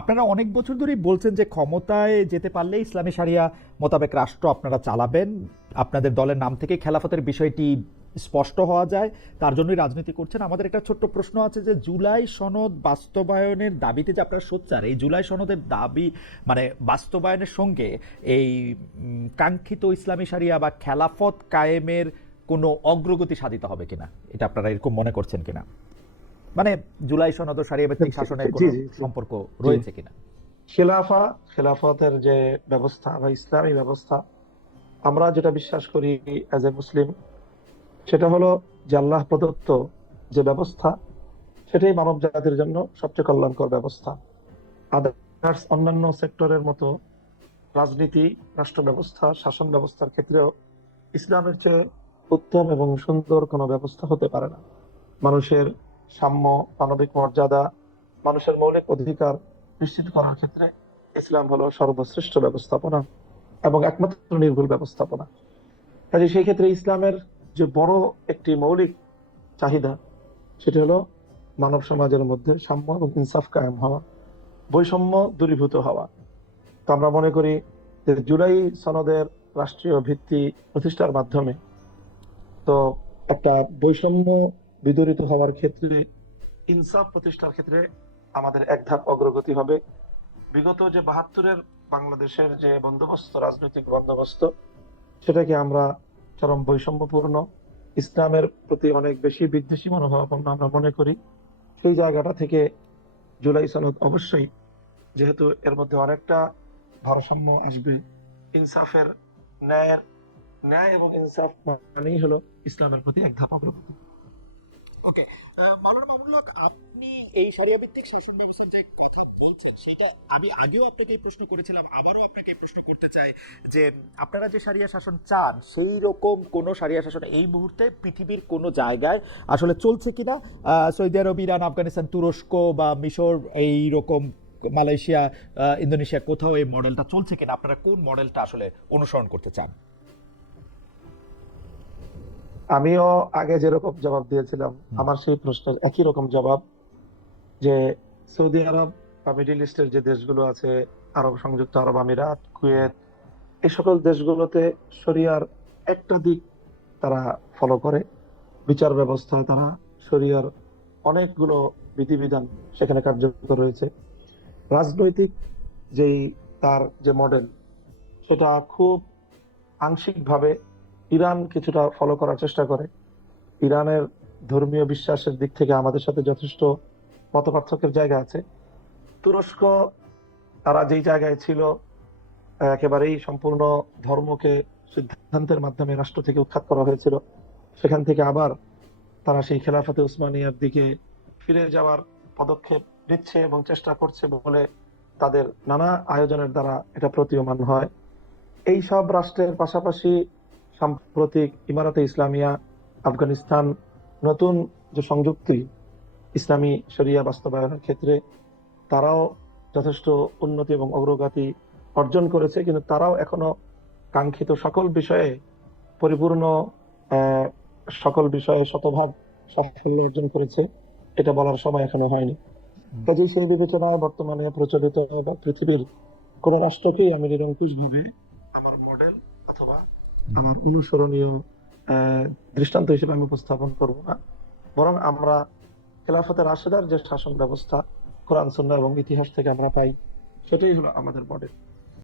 আপনারা অনেক বছর ধরেই বলছেন যে ক্ষমতায় যেতে পারলে ইসলামী সারিয়া মোতাবেক রাষ্ট্র আপনারা চালাবেন। আপনাদের দলের নাম থেকে খেলাফতের বিষয়টি স্পষ্ট হওয়া যায়। তার জন্যই রাজনীতি করছেন। আমাদের একটা ছোট্ট প্রশ্ন আছে যে জুলাই সনদ বাস্তবায়নের দাবিতে যে আপনারা সোচ্চার, এই জুলাই সনদের দাবি মানে বাস্তবায়নের সঙ্গে এই কাঙ্ক্ষিত ইসলামী সারিয়া বা খেলাফত কায়েমের কোনো অগ্রগতি সাধিত হবে কিনা? এটা আপনারা এরকম মনে করছেন কিনা? মানে জুলাই সনদ ও শাসনের কোনো। সম্পর্ক রয়েছে কিনা? খেলাফা খেলাফতের যে ব্যবস্থা বা ইসলামী ব্যবস্থা আমরা যেটা বিশ্বাস করি অ্যাজ এ মুসলিম সেটা হলো যে আল্লাহ প্রদত্ত যে ব্যবস্থা সেটাই মানব জাতির জন্য সবচেয়ে কল্যাণকর ব্যবস্থা। আদার্স অন্যান্য সেক্টরের মতো রাজনীতি রাষ্ট্র ব্যবস্থা শাসন ব্যবস্থার ক্ষেত্রেও ইসলামের চেয়ে উত্তম এবং সুন্দর কোনো ব্যবস্থা হতে পারে না। মানুষের সাম্য, মানবিক মর্যাদা, মানুষের মৌলিক অধিকার নিশ্চিত করার ক্ষেত্রে ইসলাম হলো সর্বশ্রেষ্ঠ ব্যবস্থাপনা এবং একমাত্র নির্ভুল ব্যবস্থাপনা। কাজে সেই ক্ষেত্রে ইসলামের যে বড় একটি মৌলিক চাহিদা, সেটি হলো মানব সমাজের মধ্যে সাম্য এবং ইনসাফ কায়েম হওয়া, বৈষম্য দূরীভূত হওয়া। তো আমরা মনে করি যে জুলাই সনদের রাষ্ট্রীয় ভিত্তি প্রতিষ্ঠার মাধ্যমে তো একটা বৈষম্য বিদরিত হওয়ার ক্ষেত্রে ইনসাফ প্রতিষ্ঠার ক্ষেত্রে আমাদের এক ধাপ অগ্রগতি হবে। বিগত যে বাহাত্তরের বাংলাদেশের যে বন্দোবস্ত, রাজনৈতিক বন্দোবস্ত, সেটাকে আমরা চরম বৈষম্যপূর্ণ, ইসলামের প্রতি অনেক বেশি বিদ্বেষী মনোভাবাপন্ন আমরা মনে করি। সেই জায়গাটা থেকে জুলাই সনদ অবশ্যই, যেহেতু এর মধ্যে অনেকটা ভারসাম্য আসবে। ইনসাফের ন্যায়ের, ন্যায় এবং ইনসাফ মানেই হলো ইসলামের প্রতি এক ধাপ অগ্রগতি। ওকে মাওলানা মামুনুল আপনি এই সারিয়া ভিত্তিক শাসন ব্যবস্থার যে কথা বলছেন, সেটা আমি আগেও আপনাকে এই প্রশ্ন করেছিলাম, আবারও আপনাকে এই প্রশ্ন করতে চাই যে আপনারা যে সারিয়া শাসন চান, সেই রকম কোনো সারিয়া শাসন এই মুহূর্তে পৃথিবীর কোনো জায়গায় আসলে চলছে কিনা? সৌদি আরব, ইরান, আফগানিস্তান, তুরস্ক বা মিশর, এই রকম মালয়েশিয়া ইন্দোনেশিয়া, কোথাও এই মডেলটা চলছে কিনা? আপনারা কোন মডেলটা আসলে অনুসরণ করতে চান? আমিও আগে যেরকম জবাব দিয়েছিলাম আমার সেই প্রশ্নের একই রকম জবাব যে সৌদি আরব বা মিডিল ইস্টের যে দেশগুলো আছে আরব সংযুক্ত আরব আমিরাত কুয়েত এই সকল দেশগুলোতে শরিয়ার একটা দিক তারা ফলো করে। বিচার ব্যবস্থায় তারা শরিয়ার অনেকগুলো বিধিবিধান সেখানে কার্যকর রয়েছে রাজনৈতিক যেই তার যে মডেল সেটা খুব আংশিকভাবে ইরান কিছুটা ফলো করার চেষ্টা করে। ইরানের ধর্মীয় বিশ্বাসের দিক থেকে আমাদের সাথে যথেষ্ট মত পার্থক্যের জায়গা আছে। তুরস্ক তারা যেই জায়গায় ছিল, একেবারেই সম্পূর্ণ ধর্মকে সিদ্ধান্তের মাধ্যমে রাষ্ট্র থেকে উৎখাত করা হয়েছিল। সেখান থেকে আবার তারা সেই খেলাফতে উসমানিয়ার দিকে ফিরে যাওয়ার পদক্ষেপ নিচ্ছে এবং চেষ্টা করছে বলে তাদের নানা আয়োজনের দ্বারা এটা প্রতীয়মান হয়। এই সব রাষ্ট্রের পাশাপাশি সাম্প্রতিক ইমারাতে ইসলামিয়া, আফগানিস্তান, নতুন যে সংযুক্তি ইসলামী শরিয়া বাস্তবায়নের ক্ষেত্রে তারাও যথেষ্ট উন্নতি এবং অগ্রগতি অর্জন করেছে, কিন্তু তারাও এখনও কাঙ্ক্ষিত সকল বিষয়ে পরিপূর্ণ সকল বিষয়ে শতভাগ সাফল্য অর্জন করেছে। এটা বলার সময় এখনও হয়নি। কাজেই সেই বিবেচনায় বর্তমানে প্রচলিত বা পৃথিবীর কোন রাষ্ট্রকেই আমি নিরঙ্কুশ ভাবে আমার অনুসরণীয় দৃষ্টান্ত হিসেবে আমি উপস্থাপন করব না। বরং আমরা খেলাফতের রাশেদার যে শাসন ব্যবস্থা, কোরআন, সুন্নাহ এবং ইতিহাস থেকে আমরা পাই, সেটাই হলো আমাদের মডেল